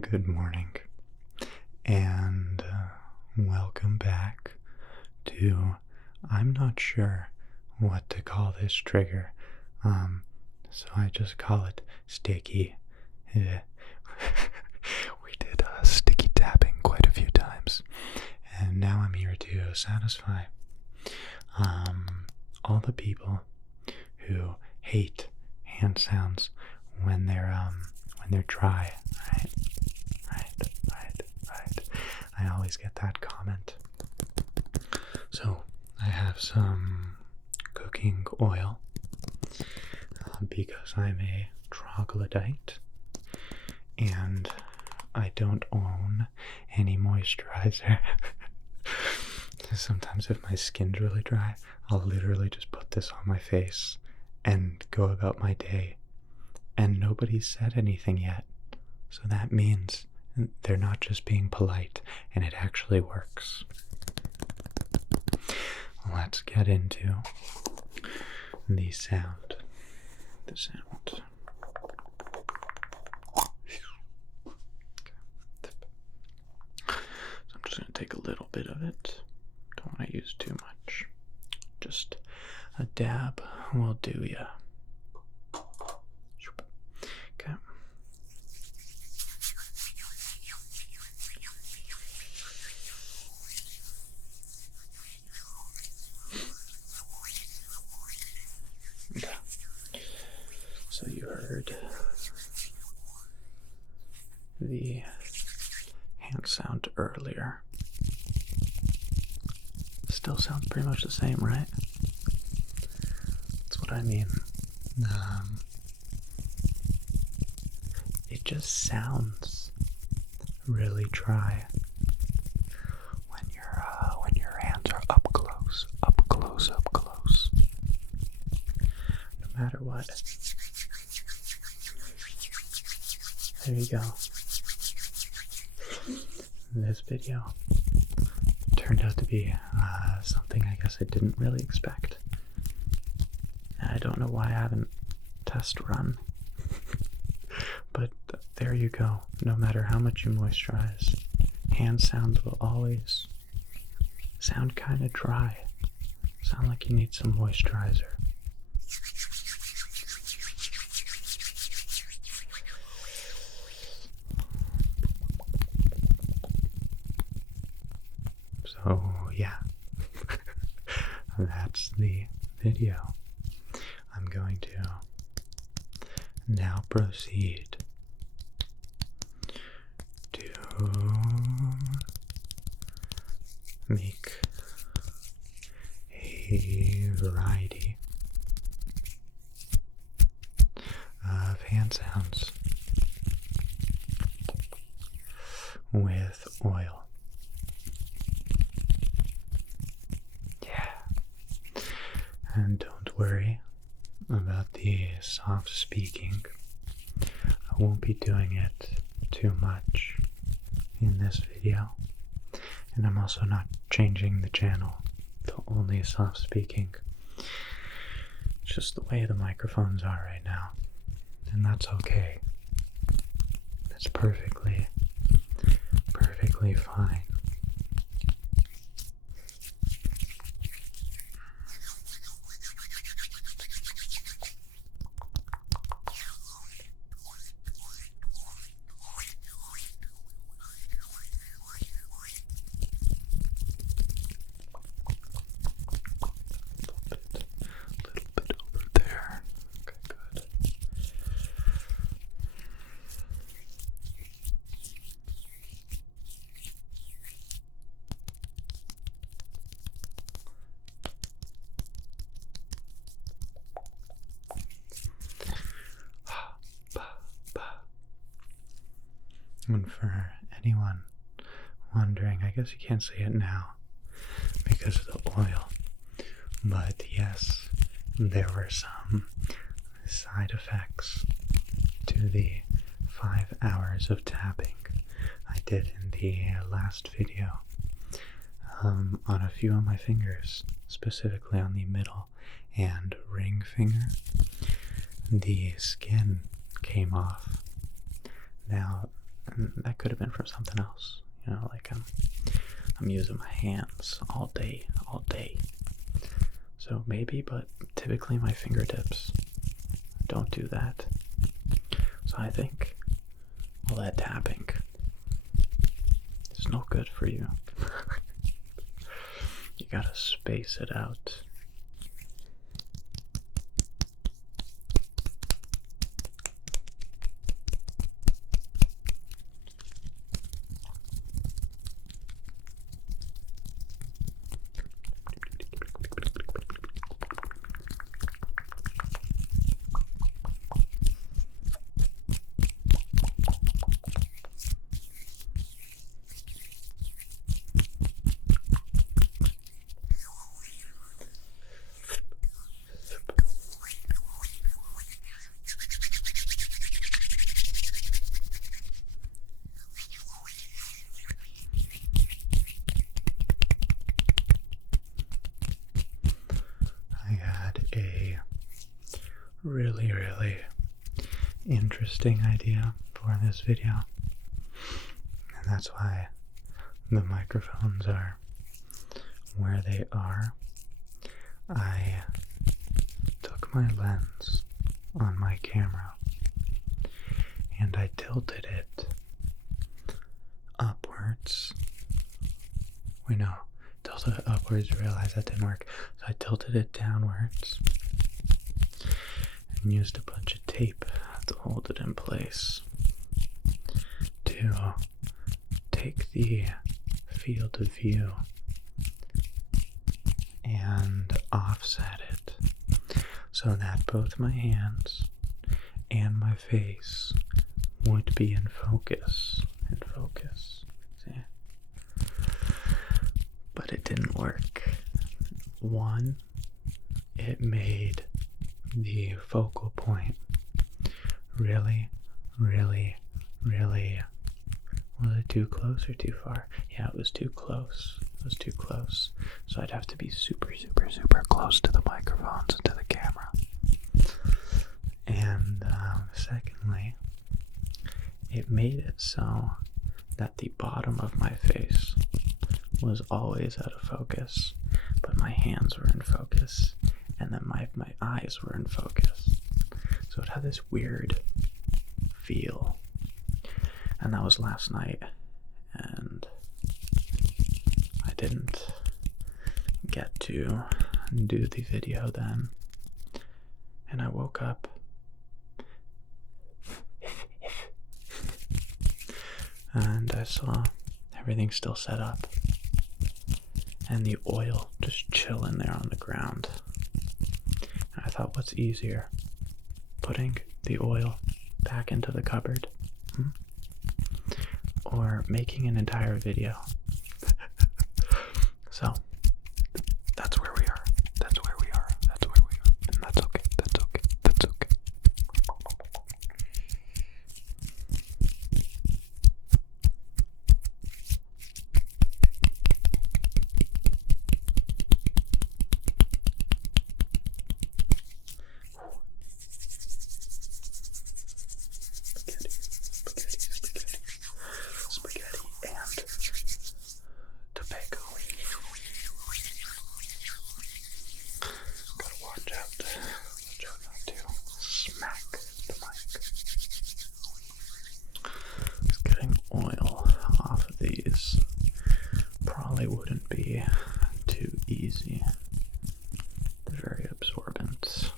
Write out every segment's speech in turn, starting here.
Good morning, and welcome back to. I'm not sure what to call this trigger, so I just call it sticky. Yeah. We did sticky tapping quite a few times, and now I'm here to satisfy all the people who hate hand sounds when they're dry. Right. I always get that comment. So I have some cooking oil because I'm a troglodyte and I don't own any moisturizer. Sometimes if my skin's really dry, I'll literally just put this on my face and go about my day. And nobody's said anything yet. So that means they're not just being polite, and it actually works. Let's get into the sound. So I'm just going to take a little bit of it. Don't want to use too much. Just a dab will do ya. Okay. Okay. So you heard the hand sound earlier. Still sounds pretty much the same, right? That's what I mean. It just sounds really dry when your hands are up close. No matter what. There you go. This video turned out to be something I guess I didn't really expect. I don't know why I haven't test run. But there you go. No matter how much you moisturize, hand sounds will always sound kind of dry. Sound like you need some moisturizer. So yeah, that's the video. I'm going to now proceed to make a variety of hand sounds with oil. Yeah. And don't worry about the soft speaking. I won't be doing it too much in this video, and I'm also not changing the channel to only soft speaking. It's just the way the microphones are right now, and that's okay. That's perfectly fine. And for anyone wondering, I guess you can't see it now because of the oil, but yes, there were some side effects to the 5 hours of tapping I did in the last video on a few of my fingers, specifically on the middle and ring finger. The skin came off. Now, and that could have been from something else. Like I'm using my hands all day, all day. So maybe, but typically my fingertips don't do that. So I think all that tapping is no good for you. You gotta space it out. A really, really interesting idea for this video, and that's why the microphones are where they are. I took my lens on my camera and I tilted it upwards. Wait, no, tilted it upwards, realized that didn't work, so I tilted it downwards and used a bunch of tape to hold it in place to take the field of view and offset it so that both my hands and my face would be in focus. See? But it didn't work. One, it made the focal point really, really, really, was it too close or too far? Yeah, it was too close. So I'd have to be super, super, super close to the microphones and to the camera. And secondly, it made it so that the bottom of my face was always out of focus, but my hands were in focus, and then my eyes were in focus. So it had this weird feel. And that was last night, and I didn't get to do the video then. And I woke up and I saw everything still set up and the oil just chilling there on the ground. And I thought, what's easier, putting the oil back into the cupboard or making an entire video? So that's where we are. And that's okay. Spaghetti and tobacco. Gotta watch out not to smack the mic. Just getting oil off of these probably wouldn't be too easy. They're very absorbent.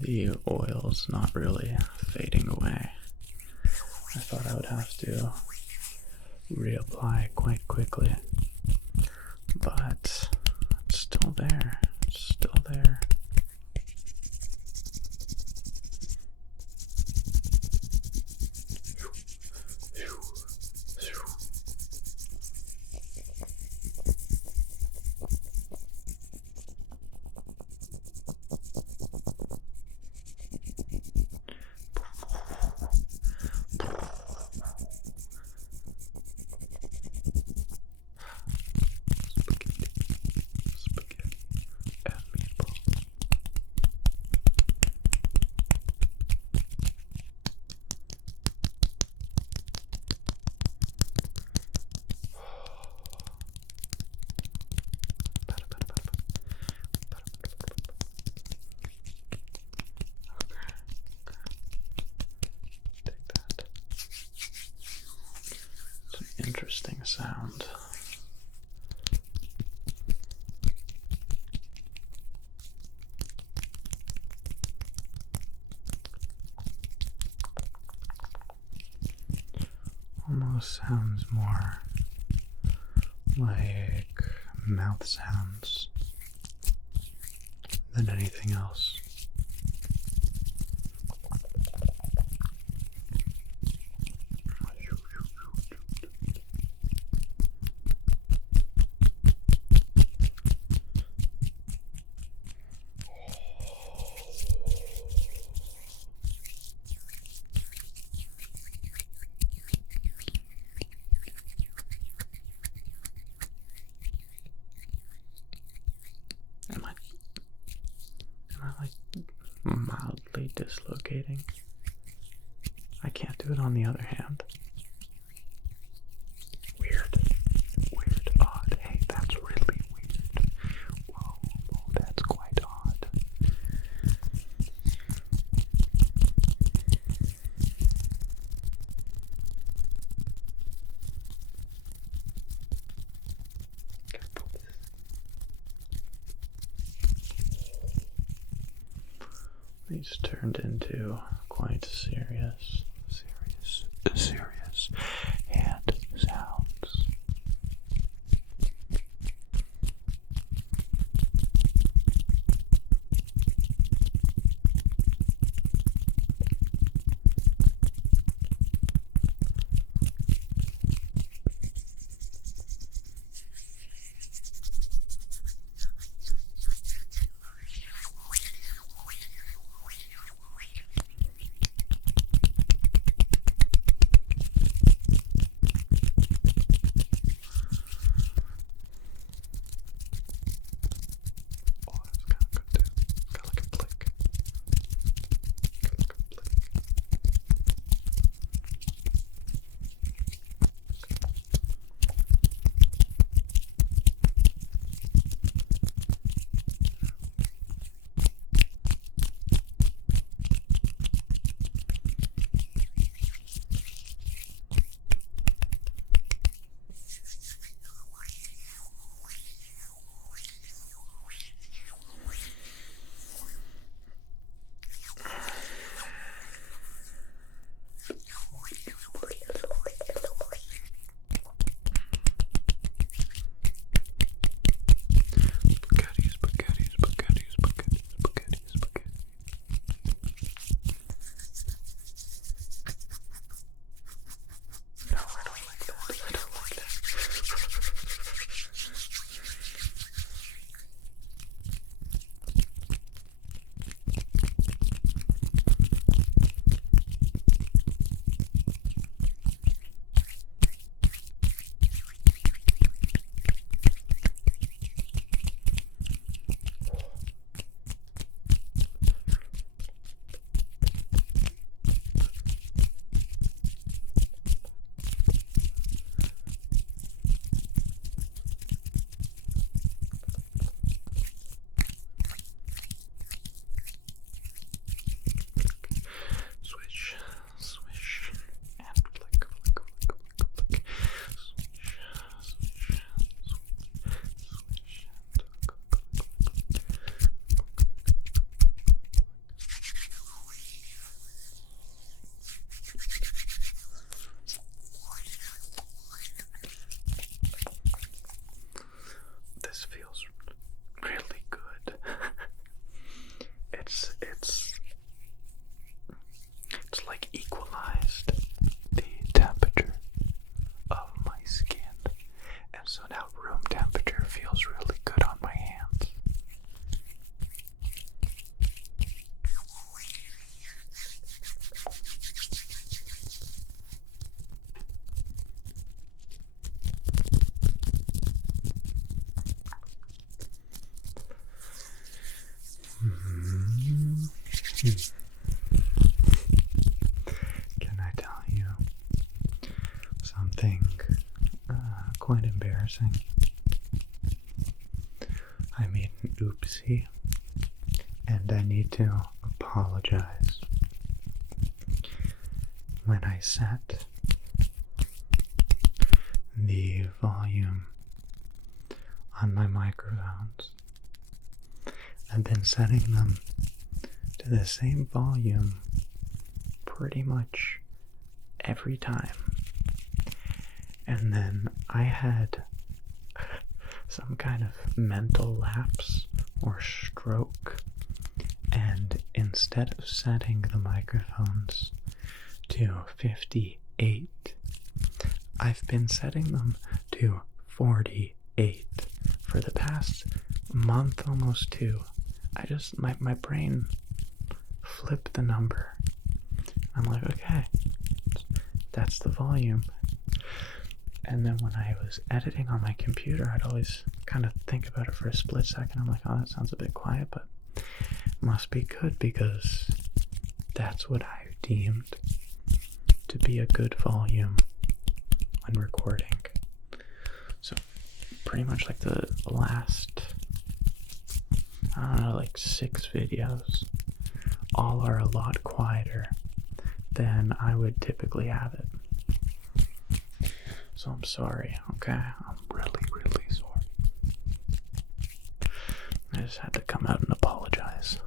The oil's not really fading away. I thought I would have to reapply quite quickly, but it's still there. interesting sound. Almost sounds more like mouth sounds than anything else. Am I like mildly dislocating? I can't do it on the other hand. Weird. Weird, odd. Hey, that's really weird. Whoa, that's quite odd. These turned into quite serious hand sounds. Can I tell you something quite embarrassing? I made an oopsie, and I need to apologize. When I set the volume on my microphones. I've been setting them to the same volume pretty much every time. And then I had some kind of mental lapse or stroke, and instead of setting the microphones to 58, I've been setting them to 48 for the past month, almost two. My brain flipped the number. I'm like, okay, that's the volume. And then when I was editing on my computer, I'd always kind of think about it for a split second. I'm like, oh, that sounds a bit quiet, but must be good because that's what I deemed to be a good volume when recording. So pretty much like the last, I don't know, like 6 videos, all are a lot quieter than I would typically have it. So I'm sorry, okay? I'm really, really sorry. I just had to come out and apologize.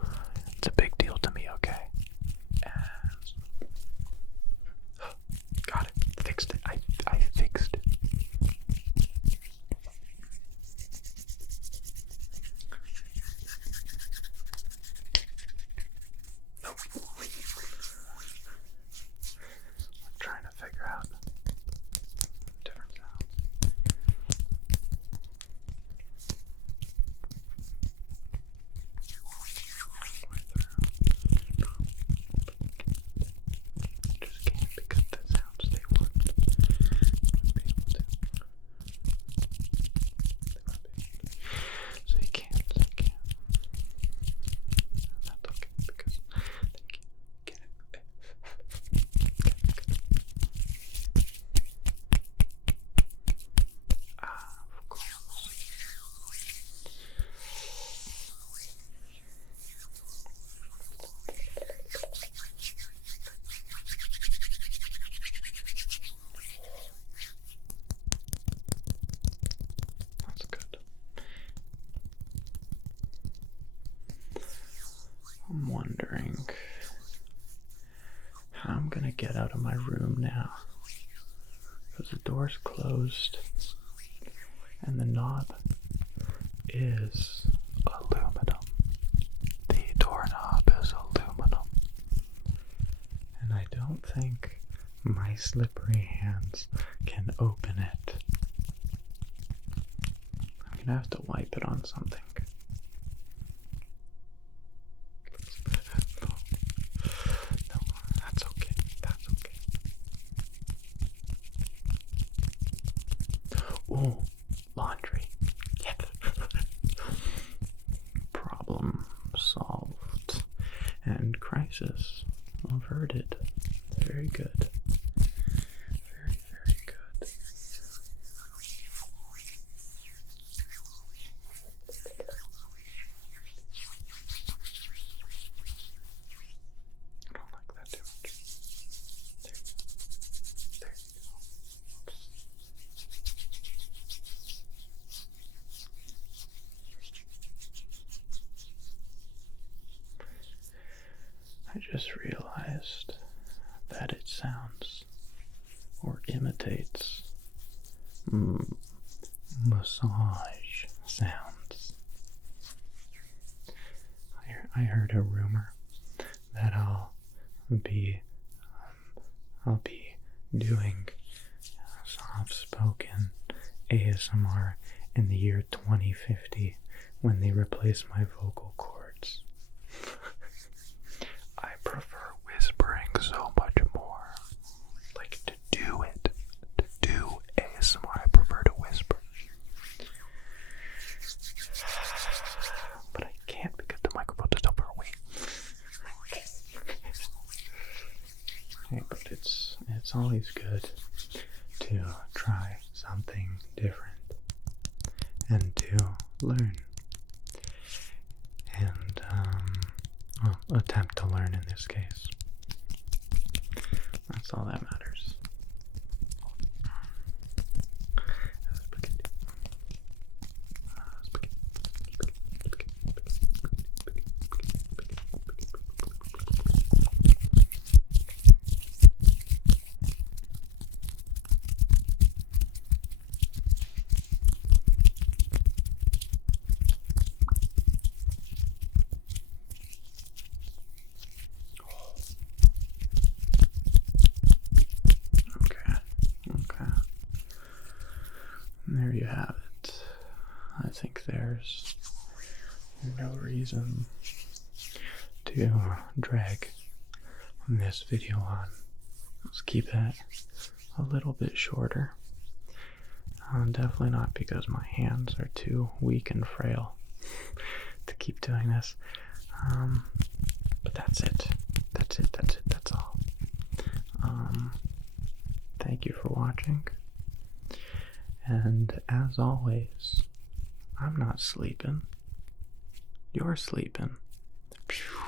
It's a big deal to me, okay? And got it. Fixed it. I fixed it. Nope. I'm trying to figure out different sounds. Just can't pick up the sounds they want. Be able to. So you can't. And that's okay because they can't get it. Of course. That's good. I'm wondering how I'm gonna get out of my room now, because the door's closed and the knob is aluminum. The doorknob is aluminum. And I don't think my slippery hands can open it. I'm gonna have to wipe it on something. No, that's okay. That's okay. Ooh, laundry. Yes. Problem solved. And crisis averted. Very good. Very, very good. I don't like that too much. There you go. I just realized that it sounds or imitates massage sounds. I heard a rumor that I'll be doing soft-spoken ASMR in the year 2050 when they replace my vocal cords. I prefer whispering so much more. Like to do it. To do ASMR, I prefer to whisper. But I can't because the microphone is over away. Hey, but it's always good to try something different and to learn and attempt to learn in this case. That's all that matters. there's no reason to drag this video on. Let's keep it a little bit shorter. Definitely not because my hands are too weak and frail to keep doing this. But that's it. That's all. Thank you for watching. And as always, I'm not sleeping. You're sleeping. Phew.